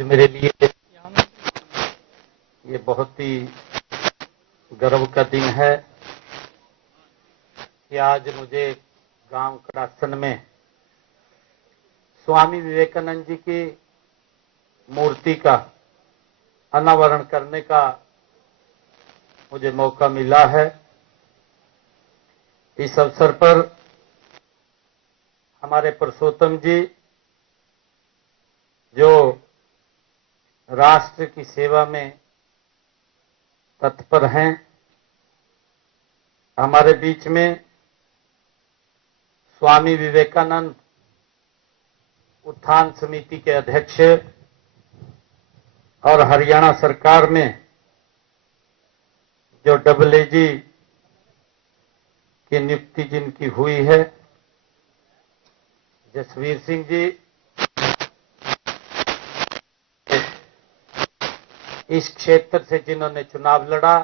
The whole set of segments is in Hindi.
आज मेरे लिए ये बहुत ही गर्व का दिन है कि आज मुझे गांव करासन में स्वामी विवेकानंद जी की मूर्ति का अनावरण करने का मुझे मौका मिला है। इस अवसर पर हमारे पुरुषोत्तम जी जो राष्ट्र की सेवा में तत्पर हैं, हमारे बीच में स्वामी विवेकानंद उत्थान समिति के अध्यक्ष और हरियाणा सरकार में जो AAG की नियुक्ति जिनकी हुई है, जसवीर सिंह जी, इस क्षेत्र से जिन्होंने चुनाव लड़ा,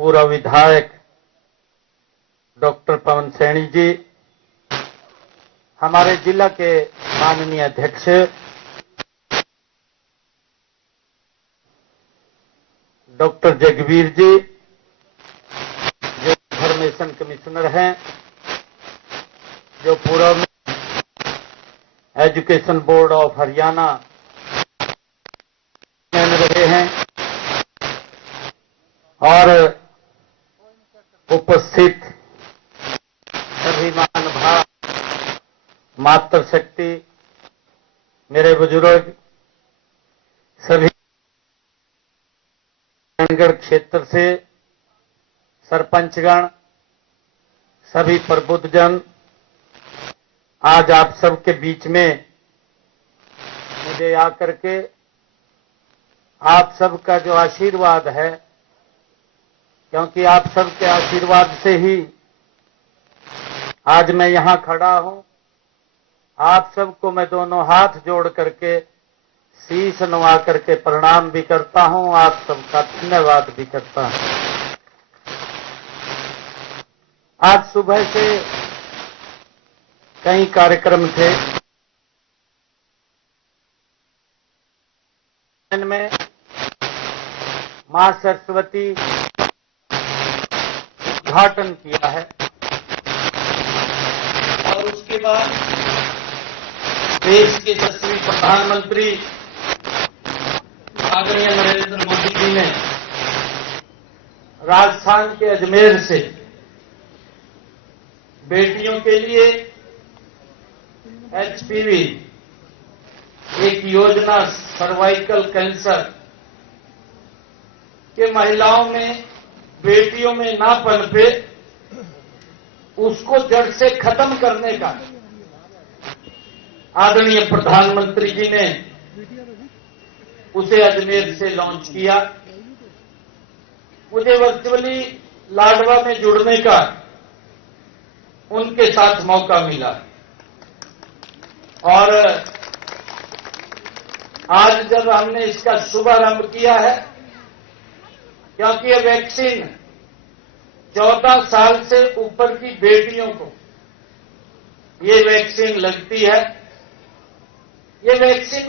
पूर्व विधायक डॉक्टर पवन सैनी जी, हमारे जिला के माननीय अध्यक्ष डॉक्टर जगवीर जी जो इंफॉर्मेशन कमिश्नर हैं, जो पूर्व में एजुकेशन बोर्ड ऑफ हरियाणा में रहे हैं, और उपस्थित सभी महानुभाव, मातृशक्ति, मेरे बुजुर्ग, सभी राजगढ़ क्षेत्र से सरपंचगण, सभी प्रबुद्धजन, आज आप सबके बीच में मुझे आकर के आप सबका जो आशीर्वाद है, क्योंकि आप सबके आशीर्वाद से ही आज मैं यहां खड़ा हूं। आप सबको मैं दोनों हाथ जोड़ करके शीश नवा करके प्रणाम भी करता हूं, आप सबका धन्यवाद भी करता हूं। आज सुबह से कई कार्यक्रम थे, इनमें मां सरस्वती उद्घाटन किया है और उसके बाद देश के यशस्वी प्रधानमंत्री आदरणीय नरेंद्र मोदी जी ने राजस्थान के अजमेर से बेटियों के लिए HPV एक योजना, सर्वाइकल कैंसर के महिलाओं में, बेटियों में ना पनपे, उसको जड़ से खत्म करने का आदरणीय प्रधानमंत्री जी ने उसे अजमेर से लॉन्च किया। मुझे वर्चुअली लाडवा में जुड़ने का उनके साथ मौका मिला और आज जब हमने इसका शुभारंभ किया है, क्योंकि ये वैक्सीन 14 साल से ऊपर की बेटियों को ये वैक्सीन लगती है। ये वैक्सीन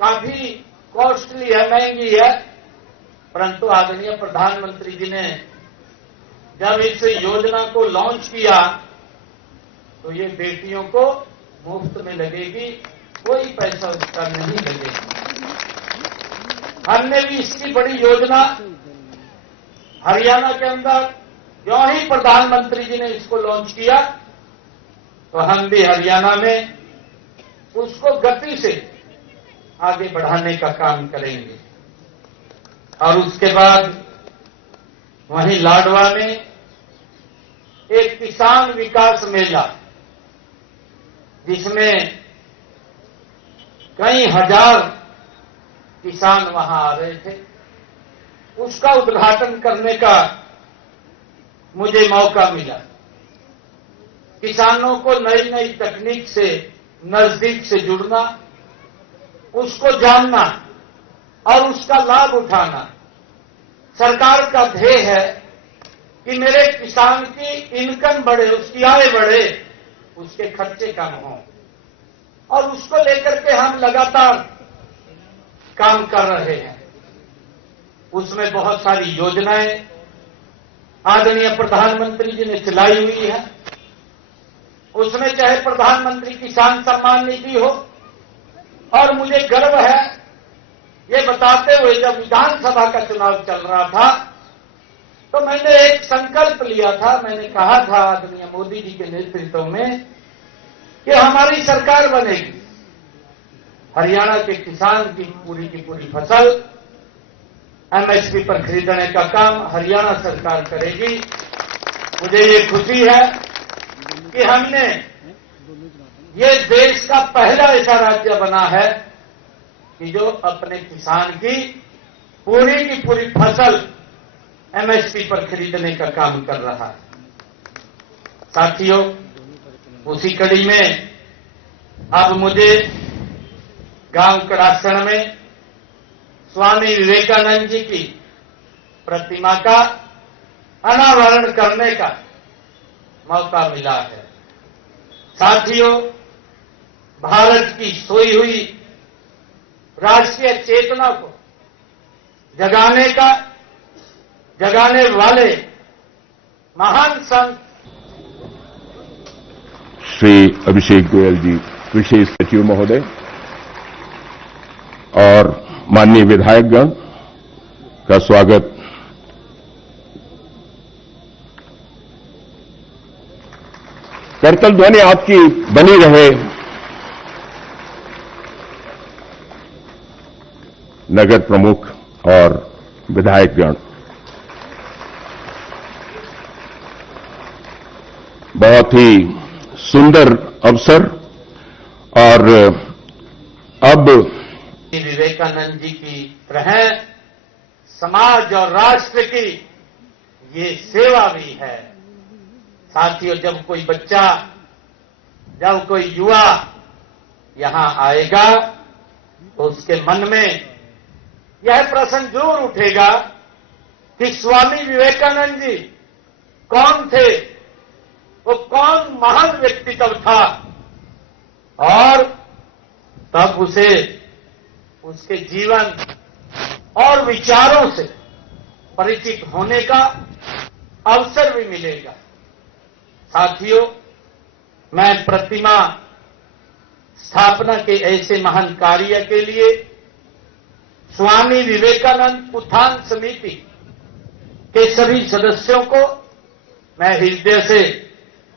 काफी कॉस्टली है, महंगी है, परंतु आदरणीय प्रधानमंत्री जी ने जब इस योजना को लॉन्च किया तो ये बेटियों को मुफ्त में लगेगी, कोई पैसा उसका नहीं लगेगा। हमने भी इसकी बड़ी योजना हरियाणा के अंदर जो ही प्रधानमंत्री जी ने इसको लॉन्च किया तो हम भी हरियाणा में उसको गति से आगे बढ़ाने का काम करेंगे। और उसके बाद वहीं लाडवा में एक किसान विकास मेला, जिसमें कई हजार किसान वहां आ रहे थे, उसका उद्घाटन करने का मुझे मौका मिला। किसानों को नई नई तकनीक से नजदीक से जुड़ना, उसको जानना और उसका लाभ उठाना। सरकार का ध्येय है कि मेरे किसान की इनकम बढ़े, उसकी आय बढ़े, उसके खर्चे कम हों, और उसको लेकर के हम लगातार काम कर रहे हैं। उसमें बहुत सारी योजनाएं आदरणीय प्रधानमंत्री जी ने चलाई हुई है। उसमें चाहे प्रधानमंत्री किसान सम्मान निधि हो, और मुझे गर्व है ये बताते हुए, जब विधानसभा का चुनाव चल रहा था तो मैंने एक संकल्प लिया था। मैंने कहा था आदरणीय मोदी जी के नेतृत्व में कि हमारी सरकार बनेगी, हरियाणा के किसान की पूरी फसल एमएसपी पर खरीदने का काम हरियाणा सरकार करेगी। मुझे ये खुशी है कि हमने ये देश का पहला ऐसा राज्य बना है कि जो अपने किसान की पूरी फसल एमएसपी पर खरीदने का काम कर रहा है। साथियों, उसी कड़ी में अब मुझे गांव करासण में स्वामी विवेकानंद जी की प्रतिमा का अनावरण करने का मौका मिला है। साथियों, भारत की सोई हुई राष्ट्रीय चेतना को जगाने वाले महान संत श्री अभिषेक गोयल जी, विशेष सचिव महोदय, और माननीय विधायकगण का स्वागत। करतल ध्वनि आपकी बनी रहे। नगर प्रमुख और विधायकगण, बहुत ही सुंदर अवसर। और अब विवेकानंद जी की तरह समाज और राष्ट्र की ये सेवा भी है। साथियों, जब कोई बच्चा, जब कोई युवा यहां आएगा तो उसके मन में यह प्रश्न जरूर उठेगा कि स्वामी विवेकानंद जी कौन थे, वो कौन महान व्यक्तित्व था, और तब उसे उसके जीवन और विचारों से परिचित होने का अवसर भी मिलेगा। साथियों, मैं प्रतिमा स्थापना के ऐसे महान कार्य के लिए स्वामी विवेकानंद उत्थान समिति के सभी सदस्यों को मैं हृदय से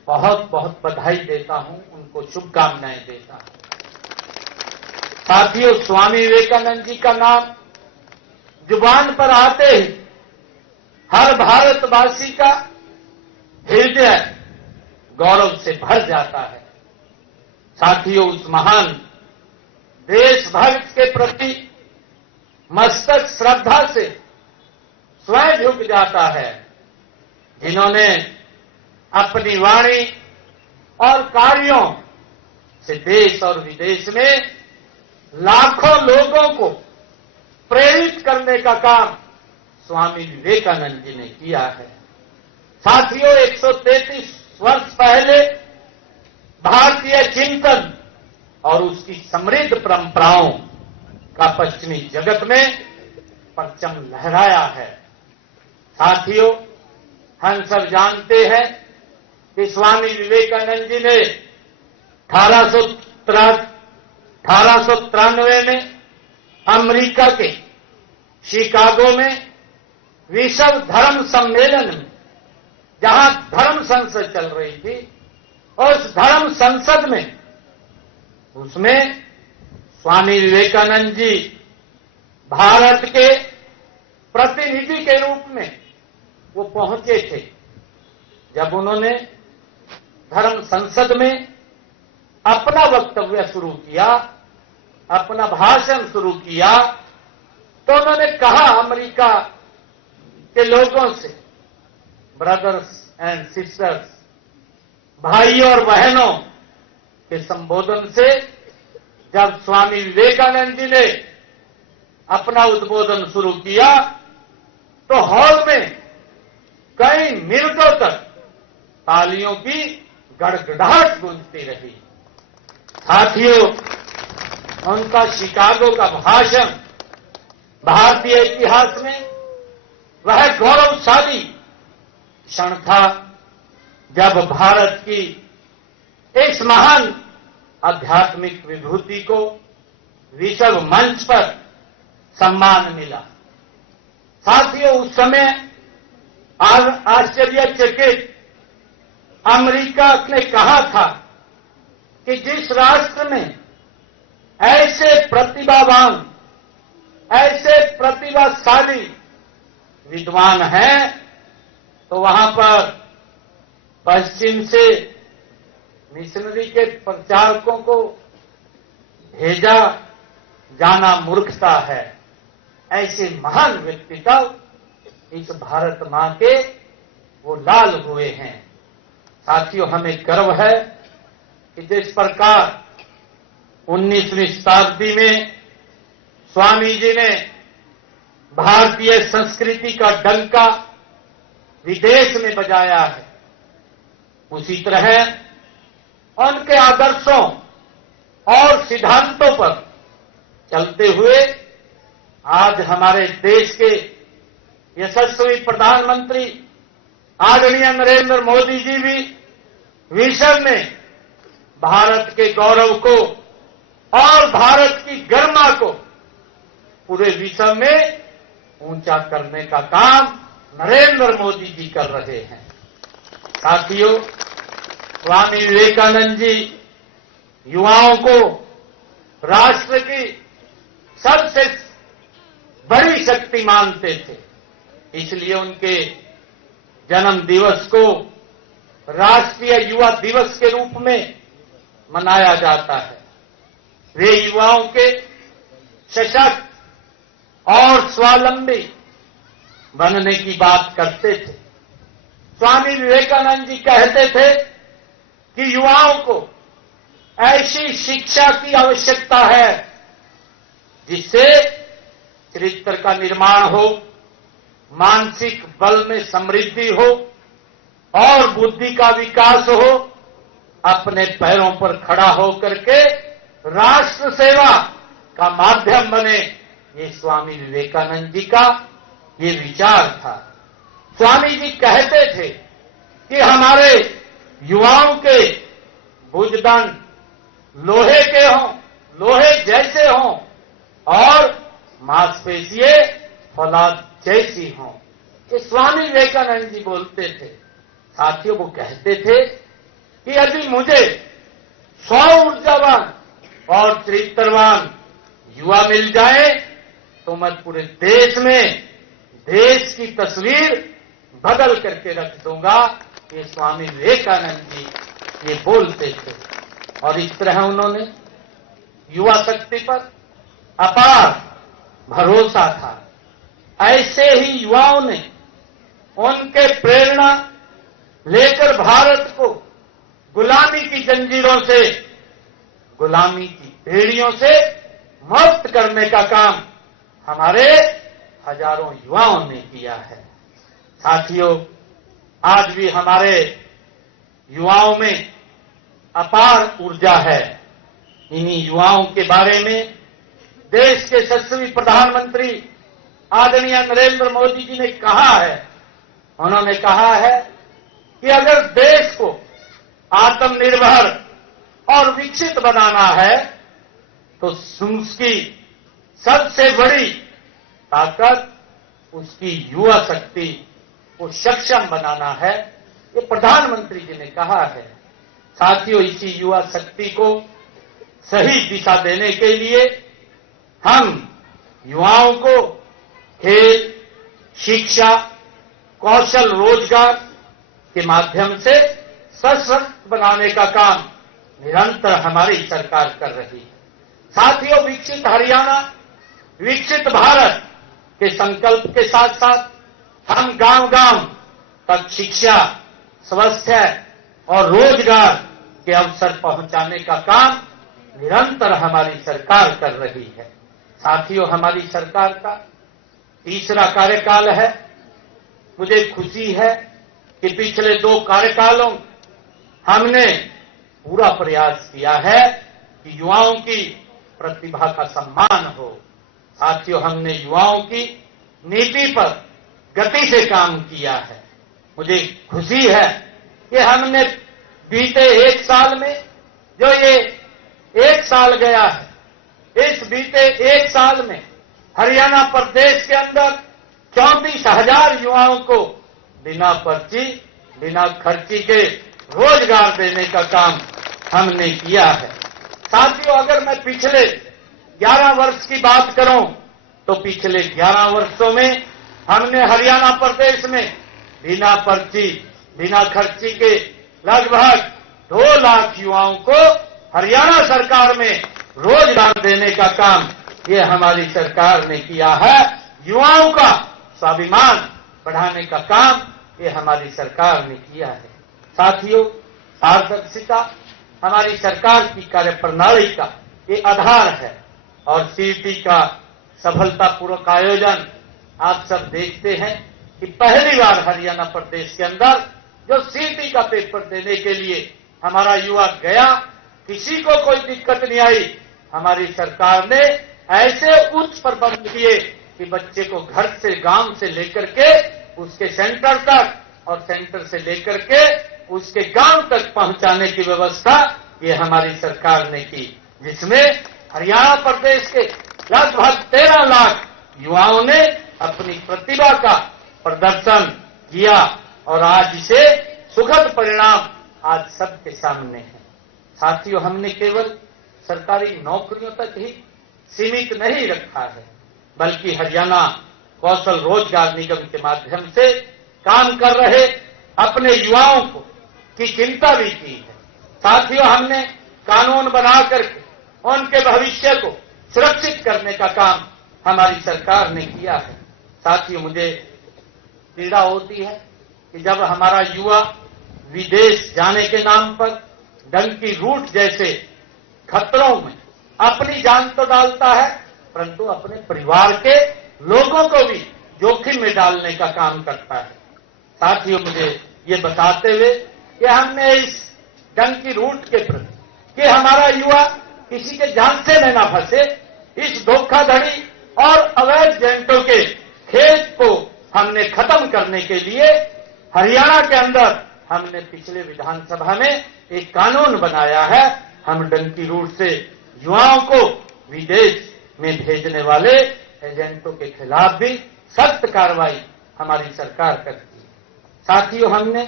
बहुत बहुत बधाई देता हूं, उनको शुभकामनाएं देता हूं। साथियों, स्वामी विवेकानंद जी का नाम जुबान पर आते ही हर भारतवासी का हृदय गौरव से भर जाता है। साथियों, उस महान देशभक्त के प्रति मस्तक श्रद्धा से स्वयं झुक जाता है, जिन्होंने अपनी वाणी और कार्यों से देश और विदेश में लाखों लोगों को प्रेरित करने का काम स्वामी विवेकानंद जी ने किया है। साथियों, 133 वर्ष पहले भारतीय चिंतन और उसकी समृद्ध परंपराओं का पश्चिमी जगत में परचम लहराया है। साथियों, हम सब जानते हैं कि स्वामी विवेकानंद जी ने 1893 में अमेरिका के शिकागो में विश्व धर्म सम्मेलन में, जहां धर्म संसद चल रही थी, और उस धर्म संसद में उसमें स्वामी विवेकानंद जी भारत के प्रतिनिधि के रूप में वो पहुंचे थे। जब उन्होंने धर्म संसद में अपना वक्तव्य शुरू किया, अपना भाषण शुरू किया, तो उन्होंने कहा अमेरिका के लोगों से, ब्रदर्स एंड सिस्टर्स, भाइयों और बहनों के संबोधन से जब स्वामी विवेकानंद जी ने अपना उद्बोधन शुरू किया तो हॉल में कई मिनटों तक तालियों की गड़गड़ाहट गूंजती रही। साथियों, उनका शिकागो का भाषण भारतीय इतिहास में वह गौरवशाली क्षण था जब भारत की इस महान आध्यात्मिक विभूति को विश्व मंच पर सम्मान मिला। साथियों, उस समय आश्चर्यचकित अमेरिका ने कहा था कि जिस राष्ट्र में ऐसे प्रतिभावान, ऐसे प्रतिभाशाली विद्वान हैं, तो वहां पर पश्चिम से मिशनरी के प्रचारकों को भेजा जाना मूर्खता है। ऐसे महान व्यक्तित्व इस भारत मां के वो लाल हुए हैं। साथियों, हमें गर्व है कि जिस प्रकार 19वीं शताब्दी में स्वामी जी ने भारतीय संस्कृति का डंका विदेश में बजाया है, उसी तरह उनके आदर्शों और सिद्धांतों पर चलते हुए आज हमारे देश के यशस्वी प्रधानमंत्री आदरणीय नरेंद्र मोदी जी भी विश्व में भारत के गौरव को और भारत की गरिमा को पूरे विश्व में ऊंचा करने का काम नरेंद्र मोदी जी कर रहे हैं। साथियों, स्वामी विवेकानंद जी युवाओं को राष्ट्र की सबसे बड़ी शक्ति मानते थे, इसलिए उनके जन्म दिवस को राष्ट्रीय युवा दिवस के रूप में मनाया जाता है। वे युवाओं के सशक्त और स्वावलंबी बनने की बात करते थे। स्वामी विवेकानंद जी कहते थे कि युवाओं को ऐसी शिक्षा की आवश्यकता है जिससे चरित्र का निर्माण हो, मानसिक बल में समृद्धि हो और बुद्धि का विकास हो, अपने पैरों पर खड़ा होकर के राष्ट्र सेवा का माध्यम बने। ये स्वामी विवेकानंद जी का ये विचार था। स्वामी जी कहते थे कि हमारे युवाओं के भुजदंड लोहे के हों, लोहे जैसे हों और मांसपेशियां फौलाद जैसी हों। ये स्वामी विवेकानंद जी बोलते थे। साथियों, वो कहते थे कि यदि मुझे 100 ऊर्जावान और चरित्रवान युवा मिल जाए तो मैं पूरे देश में देश की तस्वीर बदल करके रख दूंगा। ये स्वामी विवेकानंद जी ये बोलते थे और इस तरह उन्होंने युवा शक्ति पर अपार भरोसा था। ऐसे ही युवाओं ने उनके प्रेरणा लेकर भारत को गुलामी की जंजीरों से, गुलामी की बेड़ियों से मुक्त करने का काम हमारे हजारों युवाओं ने किया है। साथियों, आज भी हमारे युवाओं में अपार ऊर्जा है। इन्हीं युवाओं के बारे में देश के यशस्वी प्रधानमंत्री आदरणीय नरेंद्र मोदी जी ने कहा है। उन्होंने कहा है कि अगर देश को आत्मनिर्भर और विकसित बनाना है तो उसकी सबसे बड़ी ताकत उसकी युवा शक्ति को सक्षम बनाना है। ये प्रधानमंत्री जी ने कहा है। साथियों, इसी युवा शक्ति को सही दिशा देने के लिए हम युवाओं को खेल, शिक्षा, कौशल रोजगार के माध्यम से सशक्त बनाने का काम निरंतर हमारी सरकार कर रही है। साथियों, विकसित हरियाणा, विकसित भारत के संकल्प के साथ साथ हम गांव-गांव तक शिक्षा, स्वास्थ्य और रोजगार के अवसर पहुंचाने का काम निरंतर हमारी सरकार कर रही है। साथियों, हमारी सरकार का तीसरा कार्यकाल है। मुझे खुशी है कि पिछले 2 कार्यकालों हमने पूरा प्रयास किया है कि युवाओं की प्रतिभा का सम्मान हो। साथियों, हमने युवाओं की नीति पर गति से काम किया है। मुझे खुशी है कि हमने बीते एक साल में, जो ये एक साल गया है, इस बीते एक साल में हरियाणा प्रदेश के अंदर 34,000 युवाओं को बिना पर्ची, बिना खर्ची के रोजगार देने का काम हमने किया है। साथियों, अगर मैं पिछले 11 वर्ष की बात करूं तो पिछले 11 वर्षों में हमने हरियाणा प्रदेश में बिना पर्ची, बिना खर्ची के लगभग 2 लाख युवाओं को हरियाणा सरकार में रोजगार देने का काम ये हमारी सरकार ने किया है। युवाओं का स्वाभिमान बढ़ाने का काम ये हमारी सरकार ने किया है। साथियों, पारदर्शिता हमारी सरकार की कार्यप्रणाली का ये आधार है और सीईटी का सफलतापूर्वक आयोजन आप सब देखते हैं कि पहली बार हरियाणा प्रदेश के अंदर जो सीईटी का पेपर देने के लिए हमारा युवा गया, किसी को कोई दिक्कत नहीं आई। हमारी सरकार ने ऐसे उच्च प्रबंध किए कि बच्चे को घर से, गांव से लेकर के उसके सेंटर तक और सेंटर से लेकर के उसके गांव तक पहुंचाने की व्यवस्था ये हमारी सरकार ने की, जिसमें हरियाणा प्रदेश के लगभग 13 लाख युवाओं ने अपनी प्रतिभा का प्रदर्शन किया और आज इसे सुखद परिणाम आज सबके सामने है। साथियों, हमने केवल सरकारी नौकरियों तक ही सीमित नहीं रखा है, बल्कि हरियाणा कौशल रोजगार निगम के माध्यम से काम कर रहे अपने युवाओं को की चिंता भी की है। साथियों, हमने कानून बनाकर उनके भविष्य को सुरक्षित करने का काम हमारी सरकार ने किया है। साथियों, मुझे पीड़ा होती है कि जब हमारा युवा विदेश जाने के नाम पर डंकी रूट जैसे खतरों में अपनी जान तो डालता है, परंतु अपने परिवार के लोगों को भी जोखिम में डालने का काम करता है। साथियों, मुझे ये बताते हुए कि हमने इस डंकी रूट के प्रति कि हमारा युवा किसी के झांसे में ना फंसे, इस धोखाधड़ी और अवैध एजेंटों के खेल को हमने खत्म करने के लिए हरियाणा के अंदर हमने पिछले विधानसभा में एक कानून बनाया है। हम डंकी रूट से युवाओं को विदेश में भेजने वाले एजेंटों के खिलाफ भी सख्त कार्रवाई हमारी सरकार करती है। साथियों, हमने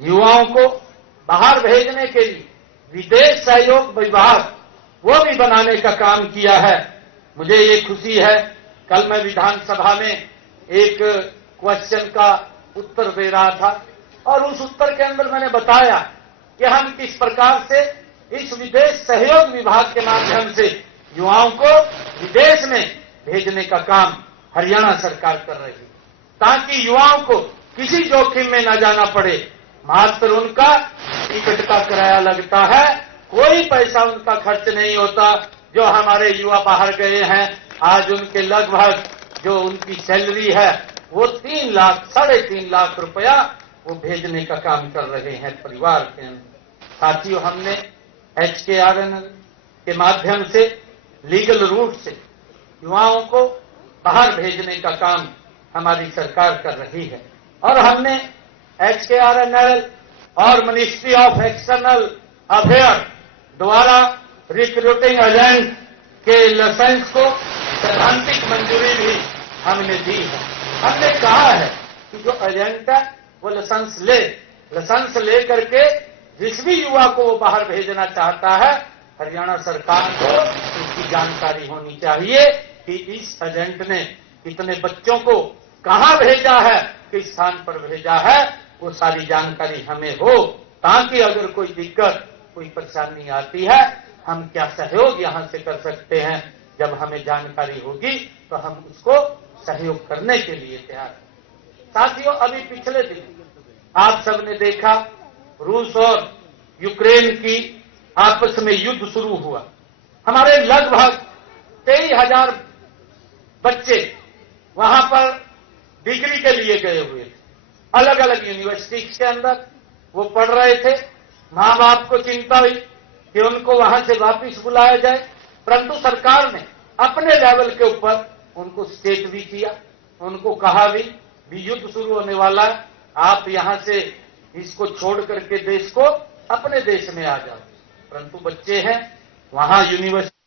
युवाओं को बाहर भेजने के लिए विदेश सहयोग विभाग वो भी बनाने का काम किया है। मुझे ये खुशी है, कल मैं विधानसभा में एक क्वेश्चन का उत्तर दे रहा था और उस उत्तर के अंदर मैंने बताया कि हम किस प्रकार से इस विदेश सहयोग विभाग के माध्यम से युवाओं को विदेश में भेजने का काम हरियाणा सरकार कर रही है, ताकि युवाओं को किसी जोखिम में न जाना पड़े। मात्र उनका टिकट का किराया लगता है, कोई पैसा उनका खर्च नहीं होता। जो हमारे युवा बाहर गए हैं, आज उनके लगभग जो उनकी सैलरी है वो 3 लाख, 3.5 लाख रुपया वो भेजने का काम कर रहे हैं परिवार के अंदर। साथियों, हमने HKRN के माध्यम से लीगल रूट से युवाओं को बाहर भेजने का काम हमारी सरकार कर रही है और हमने HKRNL और मिनिस्ट्री ऑफ एक्सटर्नल अफेयर द्वारा रिक्रूटिंग एजेंट के लाइसेंस को सैद्धांतिक मंजूरी भी हमने दी है। हमने कहा है कि जो एजेंट है वो लाइसेंस ले करके जिस भी युवा को वो बाहर भेजना चाहता है, हरियाणा सरकार को इसकी जानकारी होनी चाहिए कि इस एजेंट ने कितने बच्चों को कहां भेजा है, किस स्थान पर भेजा है, वो सारी जानकारी हमें हो, ताकि अगर कोई दिक्कत, कोई परेशानी आती है, हम क्या सहयोग यहां से कर सकते हैं। जब हमें जानकारी होगी तो हम उसको सहयोग करने के लिए तैयार हैं। साथियों, अभी पिछले दिन आप सबने देखा रूस और यूक्रेन की आपस में युद्ध शुरू हुआ। हमारे लगभग 23,000 बच्चे वहां पर डिग्री के लिए गए हुए थे, अलग अलग यूनिवर्सिटी के अंदर वो पढ़ रहे थे। मां बाप को चिंता हुई कि उनको वहां से वापस बुलाया जाए, परंतु सरकार ने अपने लेवल के ऊपर उनको स्टेट भी किया, उनको कहा भी युद्ध शुरू होने वाला, आप यहां से इसको छोड़ करके देश को अपने देश में आ जाओ। परंतु बच्चे हैं वहां यूनिवर्सिटी